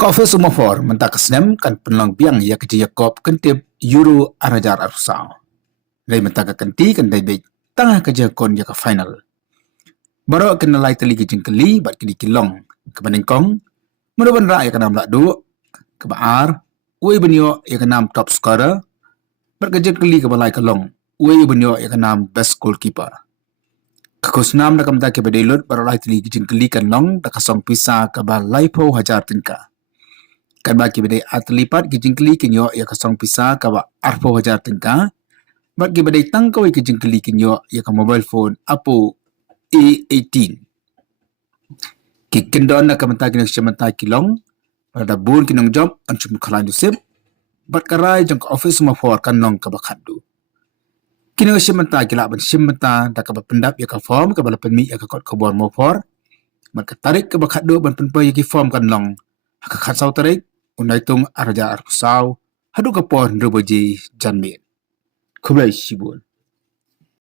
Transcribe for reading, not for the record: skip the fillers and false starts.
Kofir semua for mentak kesnem kan penlang biang ya kerja kop kentip Euro arajar arsau. Lai mentak kenti kan dai dai tengah kerja kon ya ke final. Baru kena lai teli kijing keli bat kini kilong ke kong. Meruban ra ya kenam lak du ke baar. Ui benyo ya kenam top scorer. Berkerja keli ke balai kelong. Ui benyo ya kenam best goalkeeper. Kekusnam dah kamta ke badilut baru lai teli kijing keli kan long dah kasong pisa ke balai po hajar tingka. Kan bagi badai atlipat kijingkeli kinyo ya kasong pisa kawa arpo hajar tingka. Bagi badai tangkau kijingkeli kinyo ya ka mobile phone apo A18. Kikendon na kamanta kinyo siya kilong. Pada bun kinong job ansum kalan dusip. Bat karai jang ka office ma for kanong kabakadu. Kinyo siya manta kilak ban siya manta da ka pendap ya ka form ka bala penmi ya ka kot kabon mo for. Bat ka tarik kabakadu ban penpa ya ki form kanong. Haka khatsau tarik. Unai tung araja arsau hadu kapon rubaji janmin. Kublai shibun.